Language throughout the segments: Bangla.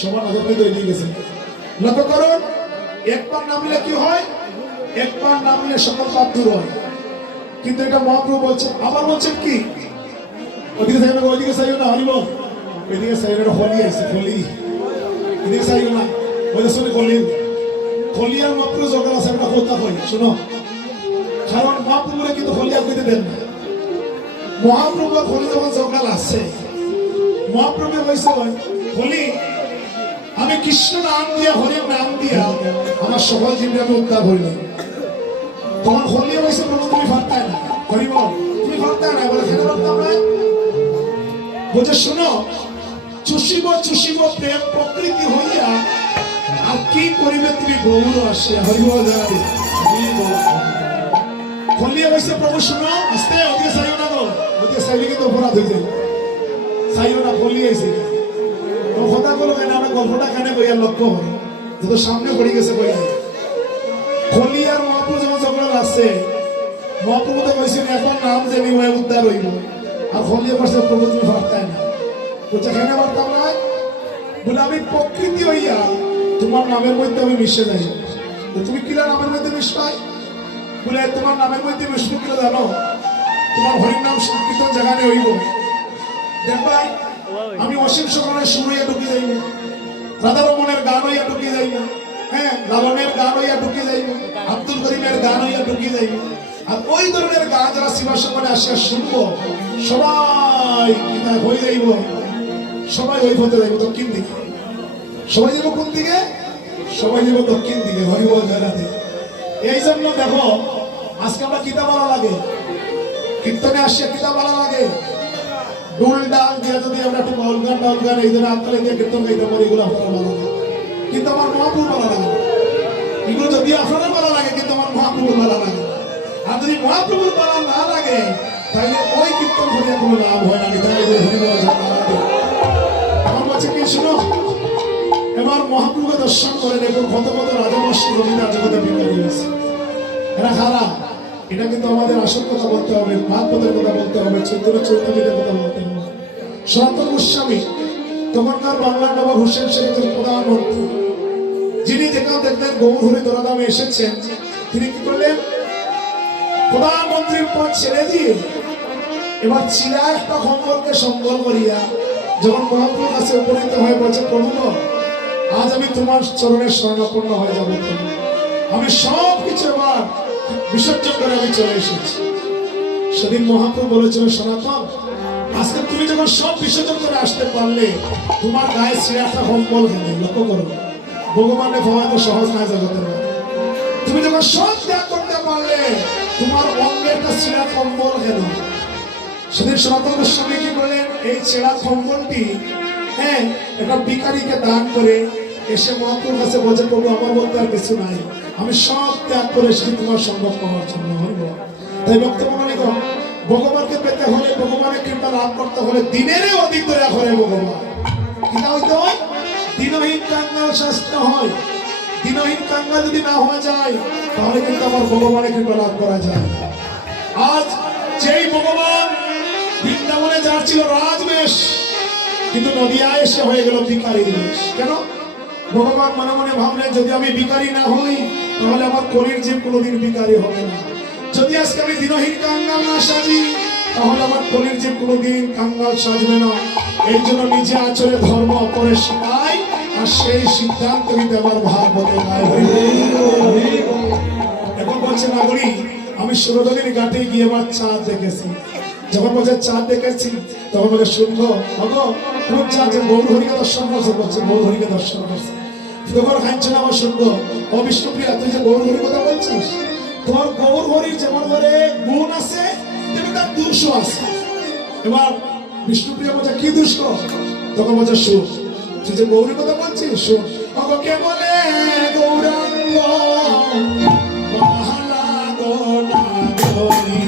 সমান আদর্শিত হয়ে গেছে। লক্ষ্য করুন, একবার নামলে কি হয়? একবার নামলে সকল পাপ দূর হয়। কিন্তু এটা মহাপ্রভু বলছেন, আবার বলছেন কি? ওদিকে চাইবে, ওইদিকে চাইও না, হরিব ওইদিকে চাইবে, হোলি আছে, হোলি এদিকে চাইও না, ওইটা শুনে বললেন হলিয়ার মাত্র জগৎ আছে, একটা কথা হয় শোনো। কারণ মহাপ্রভুরা কিন্তু হলিয়া কইতে দেন না। মহাপ্রভু হলি যখন জগৎ আছে, মহাপ্রভু হয়েছে হলি আমি কৃষ্ণ নাম দিয়া, হরির নাম দিয়া আমার সকল জীবনে আমি উদ্ধার করিলাম। তখন হলি হয়েছে বলো তুমি ফারতায় না, হরি বল তুমি ফারতায় না, বলে খেতে পারতাম না। বলছে শোনো, চুষিব চুষিব প্রেম প্রকৃতি হইয়া, আর কি করিবে তুমি গৌর আসিয়া, হরি বল জানাবে। হলিয়া হয়েছে প্রভু শোনো, আস্তে ওদিকে চাইও না গো, ওদিকে চাইলে কিন্তু অপরাধ হয়ে যায়, চাইও না। হলি আইসে কথা বলো কেন, আমরা গল্পটা কেন বইয়া লক্ষ্য হল যত সামনে পড়ে গেছে বই। হলি আর মহাপ্রভু যখন ঝগড়া আছে, মহাপ্রভু তো কইছেন এখন নাম যে নিয়ে উদ্ধার হইব, আর হলিয়া বসে প্রভু তুমি ভাবতাই না, বলছে কেন ভাবতাম না? বলে আমি প্রকৃতি হইয়া তোমার নামের মধ্যে আমি মিশে যাই। তুমি কিলা নামের মধ্যে মিশবাই? বলে তোমার নামের মধ্যে মিশবো কিনা জানো? তোমার হরির নাম সংকীর্তন জায়গানে হইব, দেখবাই আমি অসীম সকলের সুর হইয়া ঢুকে যাইব, রাধা রমনের গান হইয়া ঢুকে যাইব, হ্যাঁ লালনের গান হইয়া ঢুকে যাইব, আব্দুল করিমের গান হইয়া ঢুকে যাইব। আর ওই ধরনের গান যারা শিবাসকলে আসিয়া শুনবো, সবাই হয়ে যাইব, সবাই ওই হতে যাইব দক্ষিণ দিকে। সবাই যাবো কোন দিকে? সবাই যাবো দক্ষিণ দিকে, হরিবল জয়রাধে। এই জন্য দেখো আজকে আমরা কিতাব বলা লাগে, কীর্তনে আসিয়া কিতাব বলা লাগে, ডুল ডাল দিয়ে যদি আমরা একটু বাউল গান টাউল গান এই ধরনের আত্মালে দিয়ে কীর্তন গাইতে পারি, এগুলো আপনারা ভালো লাগে। কিন্তু আমার মহাপুর ভালো লাগে, এগুলো যদি আপনারা ভালো লাগে, কিন্তু আমার মহাপ্রভুর ভালো লাগে। আর যদি মহাপ্রভুর ভালো না লাগে, তাহলে ওই কীর্তন করে কোনো লাভ হয় না। আমার বলছে কি শুনো, এবার মহাপ্রভুকে দর্শন করে দেখুন কত কত রাজবর্ষ রবীন্দ্র জগতে বিদায় দিয়েছে। এরা খারাপ, এটা কিন্তু আমাদের আসল কথা বলতে হবে, ভাগবতের কথা বলতে হবে, চৈতন্য চৈতন্যের কথা বলতে হবে। সনাতন গোস্বামী তখনকার বাংলার নবাব হোসেন শেখের প্রধানমন্ত্রী, যিনি যেখানে দেখলেন গৌর হরি দরাদামে এসেছেন, তিনি কি করলেন? প্রধানমন্ত্রীর পদ ছেড়ে দিয়ে এবার চিরা একটা সম্পর্কে সম্বল করিয়া যখন মহাপ্রভুর কাছে উপনীত হয়ে বলছে, প্রভু আজ আমি তোমার চরণের শরণাপন্ন হয়ে যাবো, আমি সব কিছু এবার বিসর্জন করে আমি চলে এসেছি। সেদিন মহাপ্রভু বলেছিল, সনাতন আজকে তুমি যখন সব বিসর্জন করে আসতে পারলে, তোমার গায়ে চিরাটা সম্বল কেন? লক্ষ্য করো, ভগবানের ভাবা তো সহজ নয় জগতের। তুমি যখন সব ত্যাগ করতে পারলে, তোমার অঙ্গে একটা চিরা কম্বল কেন? সেদিন সনাতন গোস্বামী কি বললেন, এই ছেঁড়া কম্বলটি হ্যাঁ একটা ভিখারীকে দান করে এসে মহাপ্রভুর কাছে বলছে, প্রভু আমার বলতে আর কিছু নাই, আমি সব ত্যাগ করে এসেছি তোমার সম্ভব পাওয়ার জন্য। তাই বক্তব্য মানে ভগবানকে পেতে হলে, ভগবানের কৃপা লাভ করতে হলে দিনেরও অধিক দয়া করে ভগবান। কিনা হইতে হয়? দিনহীন কাঙ্গাল শাস্তি হয়। দিনহীন কাঙ্গাল যদি না হয়ে যায়, তাহলে কিন্তু আমার ভগবানের কৃপা লাভ করা যায়। আজ যেই ভগবান বৃন্দাবনে যার ছিল রাজবেশ, কিন্তু নদিয়ায় এসে হয়ে গেল ভিখারি বেশ। কেন? ভগবান মনে মনে ভাবলেন, যদি আমি ভিখারি না হই, তাহলে আমার কলির জীব কোনোদিন ভিখারি হবে না। যদি আজকে আমি দিনহীন কাঙ্গাল না সাজি, তাহলে আমার কলির জীব কোনোদিন কাঙ্গাল সাজবে না। এই জন্য নিজে আচরে ধর্ম অপরে শেখাই, আর সেই সিদ্ধান্ত নিতে আমার ভাগবতে গায়। এখন বলছে নাগরী, আমি সুরদলির ঘাটে গিয়ে এবার চাঁদ দেখেছি। যখন বলছে চাঁদ দেখেছি, তখন বলে শুনবো কোন চাঁদ? গৌর হরিকে দর্শন করছে, বলছে গৌর হরিকে দর্শন করছে। তোমার খাইছে না আমার শুনবো, ও বিষ্ণুপ্রিয়া তুই যে গৌর হরির কথা বলছিস, তোমার গৌর হরির যেমন করে গুণ আছে, তেমনি তার দোষও আছে। এবার বিষ্ণুপ্রিয়া বলছে কি দোষ? তখন বলছে শুন, তুই যে গৌরের কথা বলছিস শুন। কে বলে গৌরাঙ্গ বাহালা গোনা গৌরী,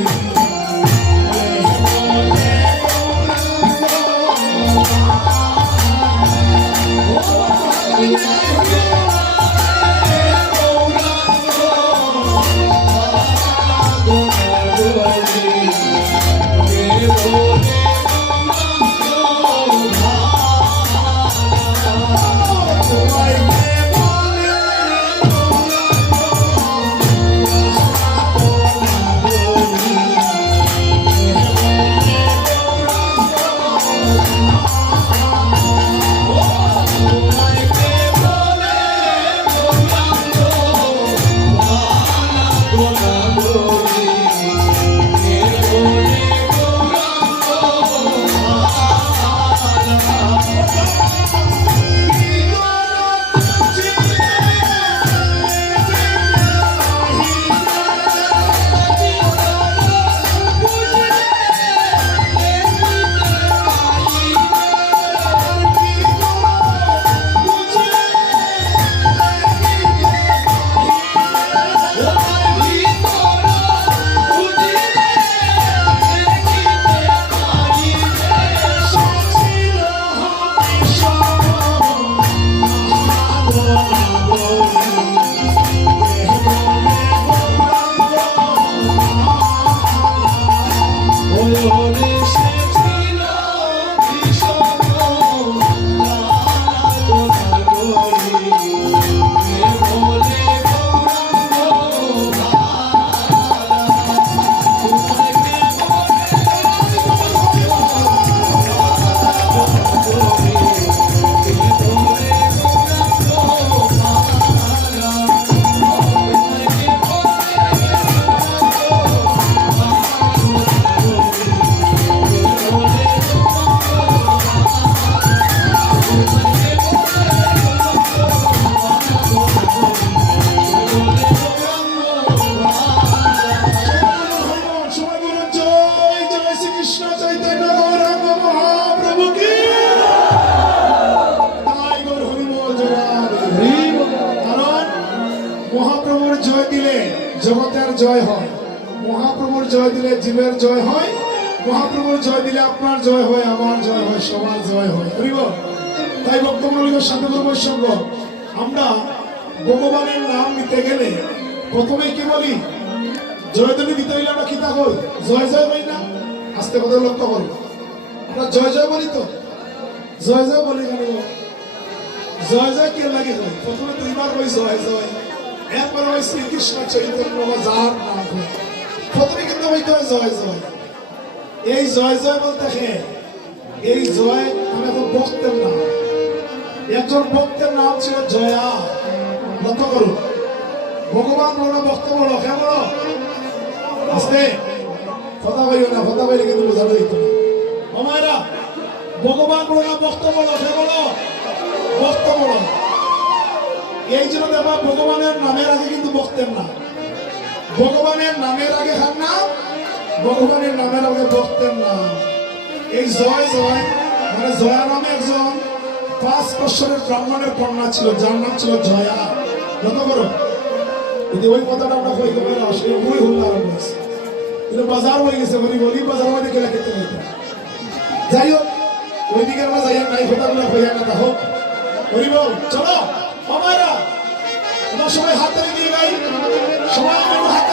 জয় হয়। মহাপ্রভুর জয় দিলে জীবের জয় হয়, মহাপ্রভুর জয় দিলে আপনার জয় হয়, আমার জয় হয়, সবার জয় হয়। হরিব। তাই বক্তব্য সাথে বৈষম্য, আমরা ভগবানের নাম নিতে গেলে প্রথমে কি বলি? জয়ধ্বনি দিতে হইলে আমরা কি তা করি? জয় জয় বলি না? আস্তে কথা লক্ষ্য করবো, আমরা জয় জয় বলি তো? জয় জয় বলি কেন? জয় জয় কে লাগে হয়? প্রথমে দুইবার ওই জয় জয়, একবার ওই শ্রীকৃষ্ণ চৈতন্য বা যার নাম হয়, প্রথমে কিন্তু হইতে হয় জয় জয়। এই জয় জয় বলতে এই জয় আমি এখন ভক্তের নাম, একজন ভক্তের নাম ছিল জয়া। লক্ষ্য করুন, ভগবান বড় ভক্ত বড়, কে বড়? আস্তে কথা বলিও না, কথা বলে কিন্তু বোঝানো দিত না। আমায়রা ভগবান বড় না ভক্ত বড়, কে বড়? ভক্ত বড়। এই জন্য দেখবা ভগবানের নামের আগে কিন্তু ভক্তের নাম, ভগবানের নামের আগে খান নাম, ভগবানের নামের আগে ভক্তের নাম। এই জয় জয় মানে জয়া নামে একজন 5 বছরের ব্রাহ্মণের কন্যা ছিল, যার নাম ছিল জয়া। লক্ষ্য করো, যদি ওই কথাটা আমরা কই গেলে আসলে ওই হল আরম্ভ হয়েছে, কিন্তু বাজার হয়ে গেছে, বলি বাজার মধ্যে গেলে খেতে হইতে। যাই হোক, ওই দিকে আমরা যাই নাই, কথাগুলো হইয়া না হোক। হরিব, চলো আমারা সবাই হাত তালি দিয়ে গাই, সবাই হাত